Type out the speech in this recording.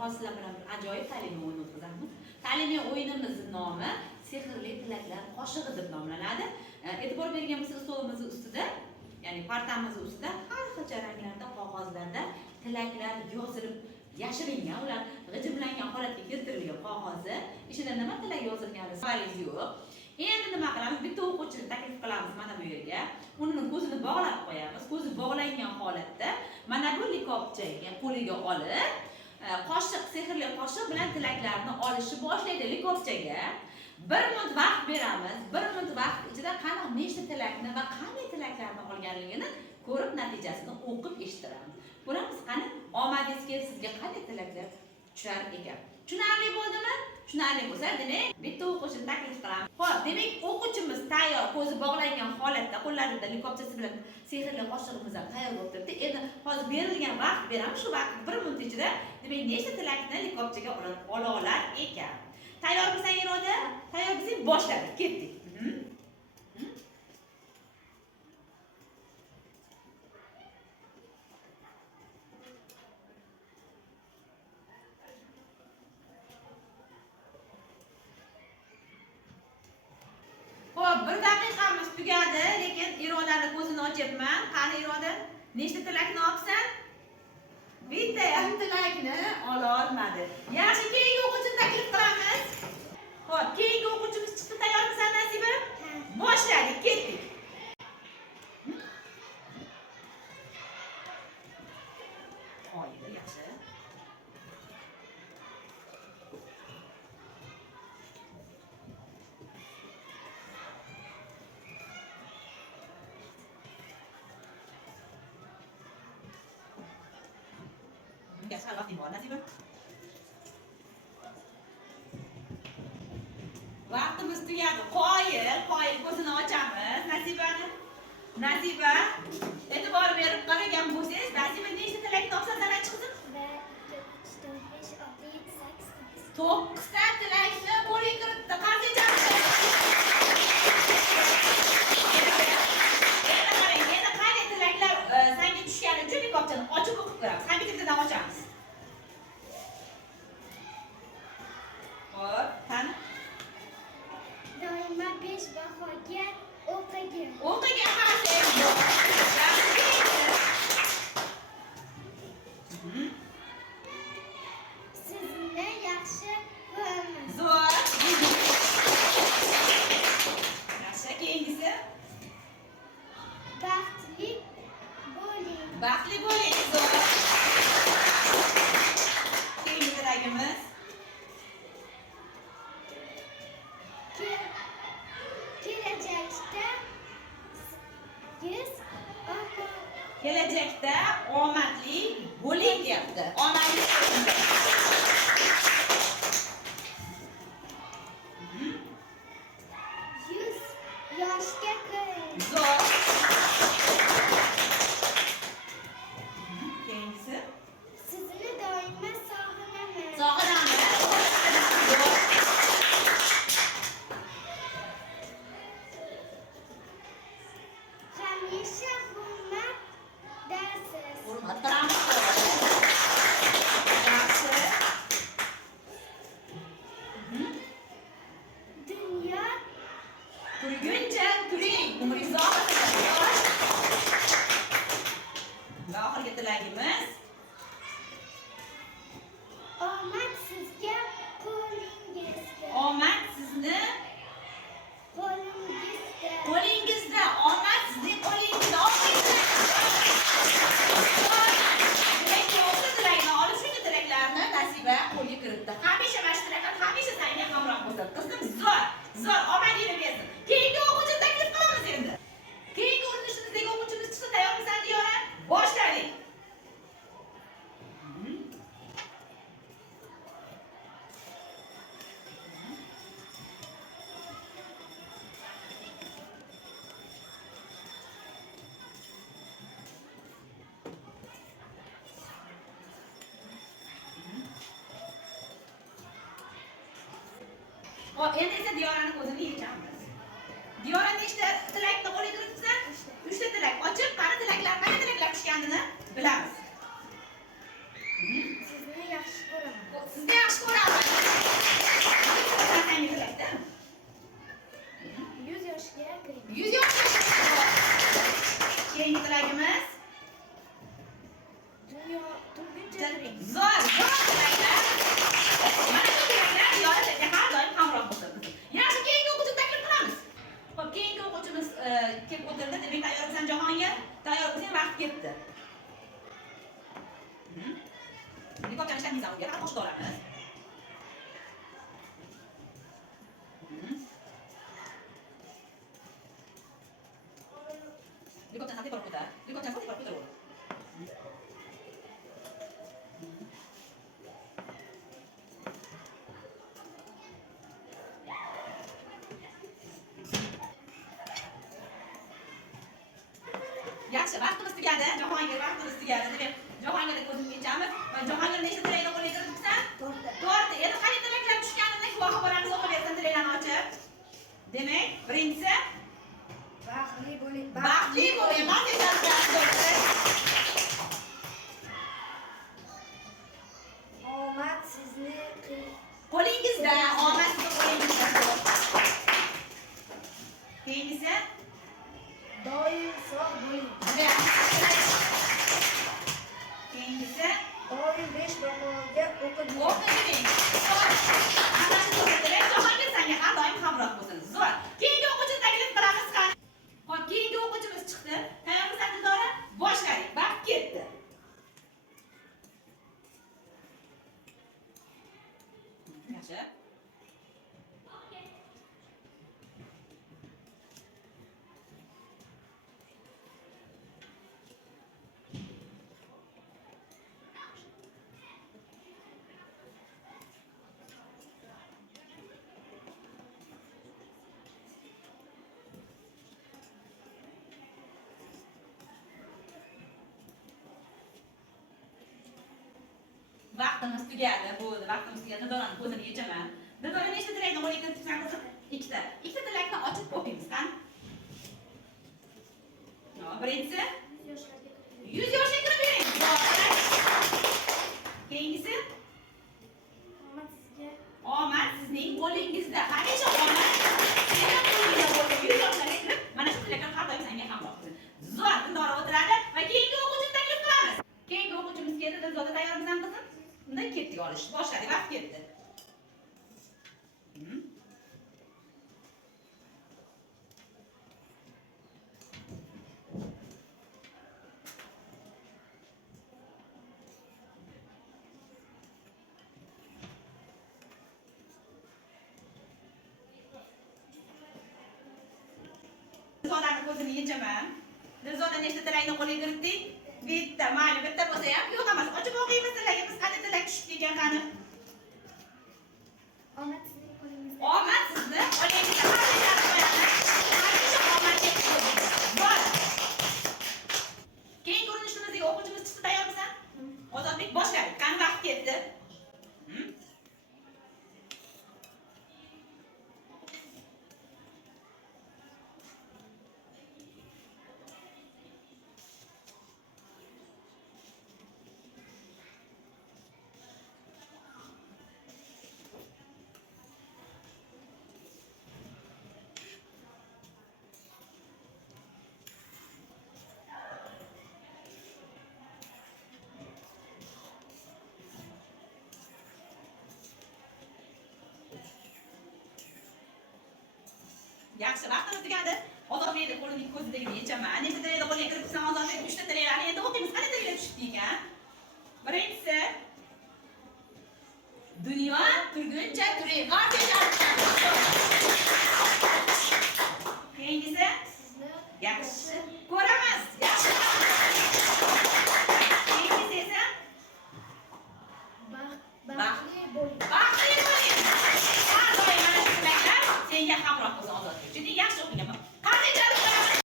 hozir sizlar bilan bir ajoyib ta'limiy o'yin o'tkazamiz. Ta'limiy o'yinimizning nomi Sehrli tilaklar qoshig'i deb nomlanadi. E'tibor bergan bo'lsangiz, stolimiz ustida, ya'ni partamiz ustida har xil ranglarda qog'ozlarda tilaklar yozilib yashiringan, ular g'ijimlangan holatga keltirilgan qog'ozi. Ichida nima tilak yozilgani sabaringiz yo'q. Endi nima qilamiz? Bitta o'quvchini taklif qilamiz mana bu yerga. Uning ko'zini bog'lab qo'yamiz. Ko'zi bog'langan holatda mana bu likopchaga qo'liga olib, qoshiq, sehrli qoshiq bilan tilaklarni olishni boshlaydi likopchaga. 1 minut vaqt beramiz. 1 minut vaqt ichida qanaqa nechta tilakni va qanday tilaklarni olganligini ko'rib, natijasini o'qib eshittiramiz. Ko'ramiz qani omadingizga sizga qanday tilaklar tushar ekan. Tushunarli bo'ldimi? Tushunarli bo'lsa, demak, bitta o'quvchini taklif qilamiz. Xo'p, demak, o'quvchimiz tayyor, ko'zi bog'langan holatda, qo'llarida likopchasi bilan sehrli qoshig'imiz ham tayyor bo'lib turibdi. Endi hozir berilgan vaqt beramiz. Shu vaqt 1 minut ichida, demak, nechta tilakni likopchaga ola olar ekan. Tayyormisan, Iroda? Tayyor bo'lsang, boshladik, ketdik. Xo'p, 1 daqiqamiz tugadi, lekin Irodani ko'zini ochyapman. Qani Iroda? Nechta tilakni olibsan? Bitta ham tilakni ola olmadi. Yaxshi, keyingi o'quvchini taklif qilamiz. Xo'p, keyingi o'quvchimiz chiqdi. Tayyormisan, Nasiba? Boshladik, ketdik. Qo'ydi, yaxshi. Biasa vaqting bor, Nasiba? Vaqtimiz tugadi. Qoyil ko'zini ochamiz. Nasiba, e'tibor berib qaragan bo'lsangiz, Nasiba nechta tilakni olsa sanach qizim? 9 ta tilakni qo'lga kiritdi. Qanday jamchi? Endi qarang, yana qanday tilaklar senga tushgani uchun likopchani ochib o'qib ko'ramiz. Ham bittadan ochamiz. Xo'p, qani? Doima 5 bahoga o'qigan. O'qigan harflar yo'q. Sizni yaxshi ko'raman. Zo'r. Yaxshi, keyingisi? Baxtli bo'ling. Baxtli bo'ling. Zo'r. Keyingi tilagimiz? Kelajakda omadli bo'ling deyapti. Omadli bo'ling. 100 yoshga kiring. Zo'r. Keyingisi? Sizni doimo sog'inaman. Sog'inaman. Zo'r. Hamisha hurmatdasiz. Hurmat qilamiz. Yaxshi. Dunyo Turguncha turing. Umringiz oxirigacha. Va oxirgi tilagimiz? omad sizga qo'lingizda. Omad sizni Qo'lingizda. qo'lingizda. Omad sizning qo'lingizda. Demak, 9 tilakni olib, shunday tilaklarni Nasiba qo'lga kiritdi. Hamisha mana shu tilaklar hamisha senga hamroh bo'lsin. Qizim, zo'r, omadingni bersin. Keyingi o'quvchini taklif qilamiz endi. Keyingi urinishimizdagi o'quvchimiz chiqdi. Tayyormisan, Diyora? Boshladik. Hop, endi esa Diyorani ko'zini yechamiz. Diyora nechta tilakni qo'lga kiritibsan? 3 ta tilak. Ochib, qani tilaklar tushganini bilamiz. Sizni yaxshi ko'raman. boshlaymiz unga. Faqat qo'shib olamiz. Likopdan tepar ko'tar. Likopdan tepar ko'tar. Yaxshi, vaqtimiz tugadi. Jahongir vaqtimiz tugadi deb Jahongirga ko'zimni yechamiz. Va Jahongir nechta tilakni qo'lga kiritibsan? 4ta. 4ta. Endi qanday tilaklar tushganini guvohi bo'lamiz, o'qib bersin tilaklarni ochib. Demak, birinchisi Baxtli bo'ling. baxtli bo'laman deyapsiz. Omad sizni Qo'lingizda, omad sizni qo'lingizda. Keyingisi doim sog' bo'ling. Keyingisi Doim 5 bahoga o'qib yuring. o'qing. Ana shu demak, Jahongir senga har doim hamroh bo'lsin. Zo'r. Keyingi o'quvchini taklif qilamiz qani. Xo'p, keyingi o'quvchimiz chiqdi. Tayyormisiz Dildora? Boshladik. Vaqt ketdi. Yaxshi. Vaqtimiz tugadi, bo'ldi. Vaqtimiz tugadi. Dildorani ko'zini yechaman. Dildora nechta tilakni qo'lga kiritibsan qizim? 2 ta. 2 ta tilakni ochib o'qiymiz, qani? Birinchisi 100 yoshga kirib bering. Keyingisi Omad sizga omad sizning qo'lingizda. Hamisha omad sizning qo'lingizda bo'lsin. 100 yoshlarga kirib mana shu tilaklar har doim senga hamroh bo'lsin. Zo'r, Dildora o'tiradi va keyingi o'quvchini taklif qilamiz. Keyingi o'quvchimiz keldi. Dildora tayyormisan qizim? Unda ketdik olish. Boshladik, vaqt ketdi. Dilzodani ko'zini yechaman. Dilzoda nechta tilakni qo'lga kiritdik? Bitta, mayli, bitta bo'lsa ham yo'q emas. Ochib o'qiymiz tilagimiz qanday tilak tushib ekan qani? omad sizning qo'lingizda. Omad sizni qo'lingizda. Qanday qo'yamiz? Hamisha omadga qo'yamiz. Bor. Keyingi urinishimizga o'quvchimiz chiqdi, tayyormisan? Ozodbek boshladik. Qani vaqt ketdi. Yaxshi, vaqtimiz tugadi. Ozodbekni qo'lini ko'zidagini yechaman. Nechta tilakni qo'lga kiritibsan Ozodbek? 3 ta tilaklarni endi o'qiymiz. Qanday tilaklar tushibdi ekan? Birinchisi dunyo turguncha turing. G'arbiy